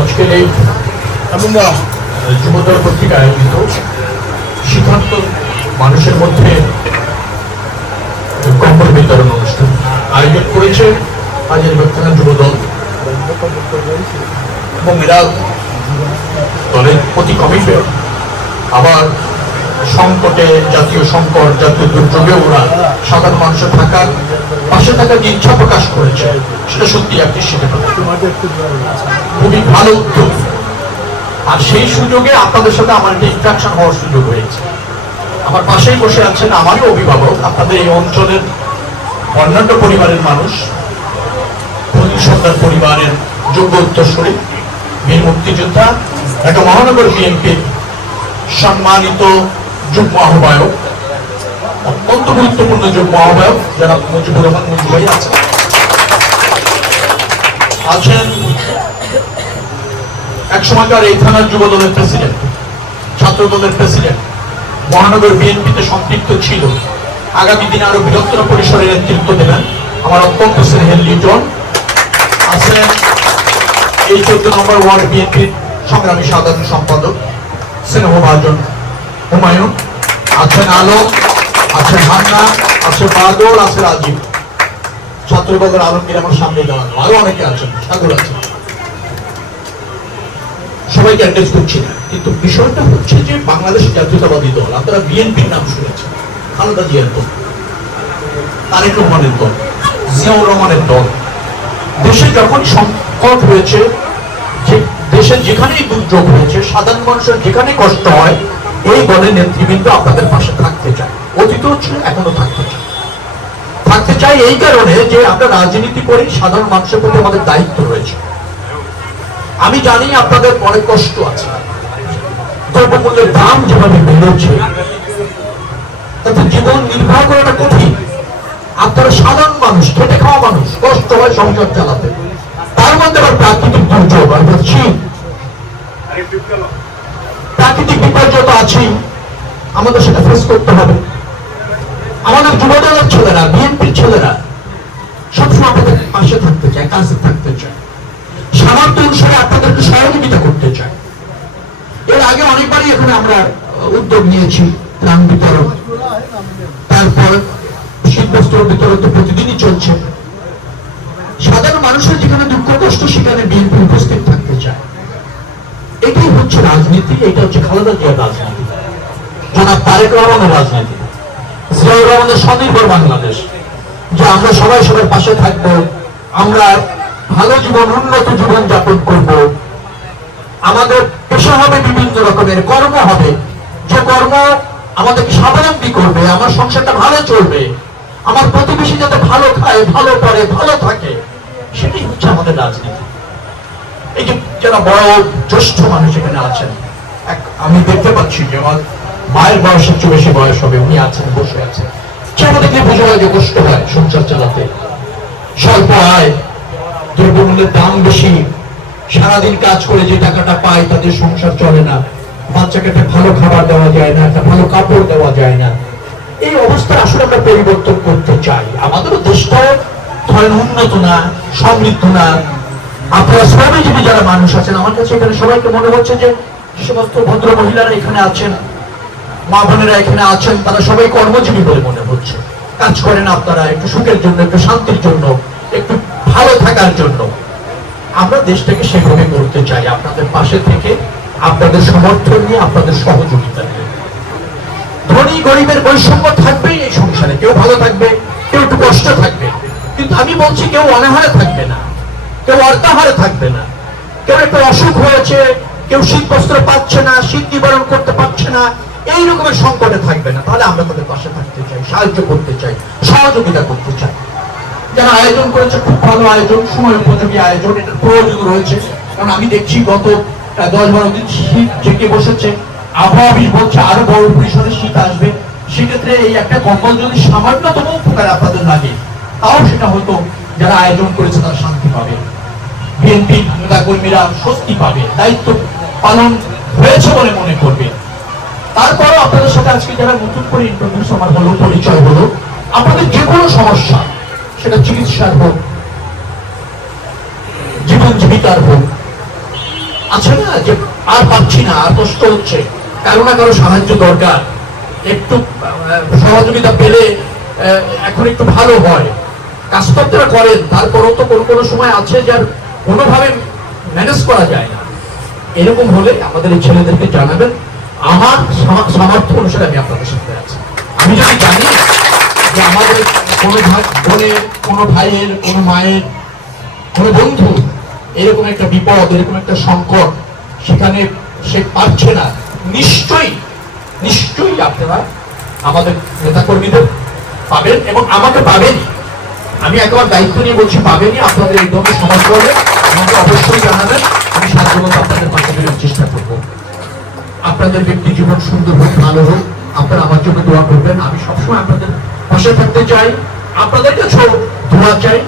আজকের এই যুবদল কর্তৃক আয়োজিত সিদ্ধান্ত মানুষের মধ্যে কম্বল বিতরণ অনুষ্ঠান আয়োজন করেছে হাজার ব্যক্তিগত যুবদল এবং এরা দলের প্রতি কমিটমেন্ট। আবার সংকটে, জাতীয় সংকট, জাতীয় দুর্যোগে ওরা সাধারণ মানুষের থাকার পাশে থাকার যে ইচ্ছা প্রকাশ করেছে সেটা সত্যি একটি খুবই ভালো উদ্যোগ। আর সেই সুযোগে আপনাদের সাথে আমার একটা ইন্টারাকশন হওয়ার সুযোগ হয়েছে। আমার পাশেই বসে আছেন আমারই অভিভাবক, আপনাদের এই অঞ্চলের অন্যান্য পরিবারের মানুষ, সরকার পরিবারের যোগ্য উত্তরসূরি, বীর মুক্তিযোদ্ধা, একটা মহানগর বিএনপির সম্মানিত যুগ্ম আহ্বায়ক, অত্যন্ত গুরুত্বপূর্ণ যুগ্ম আহ্বায়ক যারা মুজিবুর রহমান মঞ্জু ভাই আছেন এক সময়কার এই থানার যুব দলের প্রেসিডেন্ট, ছাত্র দলের প্রেসিডেন্ট, মহানগর বিএনপিতে সম্পৃক্ত ছিল, আগামী দিনে আরো বৃহত্তর পরিসরে নেতৃত্ব দেবেন আমার অত্যন্ত স্নেহের লিটন। আছেন এই 14 নম্বর ওয়ার্ড বিএনপির সংগ্রামী সাধারণ সম্পাদক স্নেহভাজন হুমায়ুন, আছেন আলম, আছেন হান্না, আছে বাদল, আছে রাজীব, ছাত্র দলের আলমগীর আমার সামনে দাঁড়ানো, আরো অনেকে আছেন, সাগর আছেন, সবাইকে অ্যাড্রেস করছি না। কিন্তু বিষয়টা হচ্ছে যে বাংলাদেশ জাতীয়তাবাদী দল, আপনারা বিএনপির নাম শুনেছেন, খালেদা জিয়ার দল, তারেক রহমানের দল, জিয়াউর রহমানের দল। দেশে যখন সংকট হয়েছে, যে দেশে যেখানেই দুর্যোগ হয়েছে, সাধারণ মানুষের যেখানে কষ্ট হয়, এই দলের নেতৃবৃন্দ আপনাদের পাশে থাকতে চায়, অতীতও ছিল, এখনো থাকতে চাই এই কারণে যে আমরা রাজনীতি করি, সাধারণ মানুষের প্রতি আমাদের দায়িত্ব রয়েছে। আমি জানি আপনাদের অনেক কষ্ট আছে, দ্রব্যমূল্যের দাম যেভাবে বেড়েছে তাতে জীবন নির্বাহ করাটা কঠিন। আপনারা সাধারণ মানুষ, খেটে খাওয়া মানুষ, কষ্ট হয় সংসার চালাতে, তার মধ্যে আবার প্রাকৃতিক দুর্যোগ, অর্থাৎ শীত, প্রাকৃতিক বিপর্যয় তো আছেই, আমাদের সেটা ফেস করতে হবে। আমাদের যুবদলের ছেলেরা, বিএনপির ছেলেরা সবসময় আমাদের পাশে থাকতে চায়, কাছে থাকতে চায়, সামর্থ্য অনুসারে আপনাদেরকে সহযোগিতা করতে চায়। এর আগে অনেকবারই এখানে আমরা উদ্যোগ নিয়েছি, ত্রাণ বিতরণ, তারপর শীতবস্ত্র বিতরণ তো প্রতিদিনই চলছে। সাধারণ মানুষের যেখানে দুঃখ কষ্ট সেখানে বিএনপি উপস্থিত থাকতে চায়। এটাই হচ্ছে রাজনীতি, এটা হচ্ছে খালেদা জিয়ার রাজনীতি, জনাব তারেক রহমানের রাজনীতি, জিয়াউর রহমানের স্বনির্ভর বাংলাদেশ, যে আমরা সবাই সবার পাশে থাকবো, আমরা ভালো জীবন, উন্নত জীবন যাপন করব, আমাদের পেশা হবে বিভিন্ন রকমের, কর্ম হবে, যে কর্ম আমাদেরকে স্বাবলম্বী করবে, আমার সংসারটা ভালো চলবে, আমার প্রতিবেশী যাতে ভালো খায়, ভালো পড়ে, ভালো থাকে, সেটাই হচ্ছে আমাদের রাজনীতি। এই যে যারা বড় জ্যেষ্ঠ মানুষ এখানে আছেন, আমি দেখতে পাচ্ছি যে আমার মায়ের বয়সের চেয়ে বেশি বয়স হবে, উনি আছেন, বসে আছেন, সেটা দেখলে বোঝা হয় যে কষ্ট হয় সংসার চালাতে, স্বল্প আয়, দ্রব্যমূল্যের দাম বেশি, সারাদিন কাজ করে যে টাকাটা পায় তাদের সংসার চলে না, বাচ্চাকে একটা ভালো খাবার দেওয়া যায় না, একটা ভালো কাপড় দেওয়া যায় না। এই অবস্থা আসলে আমরা পরিবর্তন করতে চাই। আমাদেরও দেশটাও ধরেন উন্নত না, সমৃদ্ধ না। আপনারা শ্রমজীবী যারা মানুষ আছেন, আমার কাছে এখানে সবাইকে মনে হচ্ছে যে সমস্ত ভদ্র মহিলারা এখানে আছেন, মা বোনেরা এখানে আছেন, তারা সবাই কর্মজীবী বলে মনে হচ্ছে, কাজ করেন আপনারা একটু সুখের জন্য, একটু শান্তির জন্য, একটু ভালো থাকার জন্য। আমরা দেশটাকে সেভাবে করতে চাই, আপনাদের পাশে থেকে, আপনাদের সমর্থন নিয়ে, আপনাদের সহযোগিতা নিয়ে। ধনী গরিবের বৈষম্য থাকবেই এই সংসারে, কেউ ভালো থাকবে, কেউ একটু কষ্ট থাকবে, কিন্তু আমি বলছি কেউ অনাহারে থাকবে না, কেউ অর্থাহারে থাকবে না, কেউ একটা অসুখ হয়েছে, কেউ শীত বস্ত্র পাচ্ছে না, শীত নিবারণ করতে পারছে না, এই রকমের সংকটে থাকবে না। তাহলে আমরা তাদের পাশে থাকতে চাই, সাহায্য করতে চাই, সহযোগিতা করতে চাই। যারা আয়োজন করেছে খুব ভালো আয়োজন, সময় উপযোগী আয়োজন, এটার প্রয়োজন রয়েছে। কারণ আমি দেখছি গত 10-12 দিন শীত জেঁকে বসেছে, আবহাওয়া বলছে আরো বড় পরিসরে শীত আসবে। সেক্ষেত্রে এই একটা কম্বল যদি সামান্যতম উপকার আপনাদের লাগে, তাও সেটা হয়তো যারা আয়োজন করেছে তারা শান্তি পাবে, বিএনপি নেতা কর্মীরা স্বস্তি পাবে, দায়িত্ব পালন হয়েছে বলে মনে করবে। তারপরে আপনাদের সাথে আজকে যারা নতুন করে ইন্টারভিউ আমার হলো, পরিচয় হলো, আপনাদের যে কোনো সমস্যা, সেটা চিকিৎসার হোক, জীবন জীবিকার হোক, আছে না যে আর পাচ্ছি না, আর কষ্ট হচ্ছে, কারো না কারো সাহায্য দরকার, একটু সহযোগিতা পেলে এখন একটু ভালো হয়। কাজ তো আপনারা করেন, তারপরও তো কোনো কোনো সময় আছে যার কোনোভাবে ম্যানেজ করা যায় না। এরকম হলে আমাদের এই ছেলেদেরকে জানাবেন, আমার সামর্থ্য অনুসারে আমি আপনাদের সাথে আছি। আমি যদি জানি যে আমাদের কোনো বোনের, কোনো ভাইয়ের, কোনো মায়ের, কোনো বন্ধু এরকম একটা বিপদ, এরকম একটা সংকট, সেখানে সে পারছে না, নিশ্চয়ই নিশ্চয়ই আপনারা আমাদের নেতাকর্মীদের পাবেন এবং আমাকে পাবেনই। আমি একবার দায়িত্ব নিয়ে বলছি, পাবেনই। আপনাদের এই ধরনের সমস্যা হলে আমাকে অবশ্যই জানাবেন, আমি সাধারণত আপনাদের পাশে বেরোর চেষ্টা করবো। আপনাদের ব্যক্তি জীবন সুন্দর হোক, ভালো হোক, আপনারা আমার জন্য দোয়া করবেন। আমি সবসময় আপনাদের পাশে থাকতে চাই, আপনাদের কাছেও দোয়া চাই,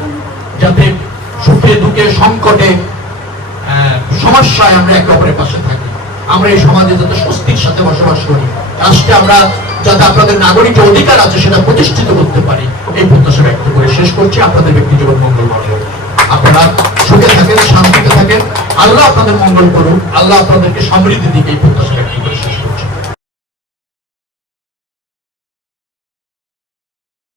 যাতে সুখে দুঃখে সংকটে সমস্যায় আমরা একে অপরের পাশে থাকি। আমরা এই সমাজে যাতে স্বস্তির সাথে বসবাস করি, রাষ্ট্রে আমরা যাতে আপনাদের নাগরিক অধিকার আছে সেটা প্রতিষ্ঠিত করতে পারি, এই প্রত্যাশা ব্যক্ত করে শেষ করছি। আপনাদের ব্যক্তি জীবন মঙ্গলময় হোক, আপনারা সুখে থাকেন, শান্তিতে থাকেন, আল্লাহ আপনাদের মঙ্গল করুন, আল্লাহ আপনাদেরকে সমৃদ্ধি দিকে, এই প্রত্যাশা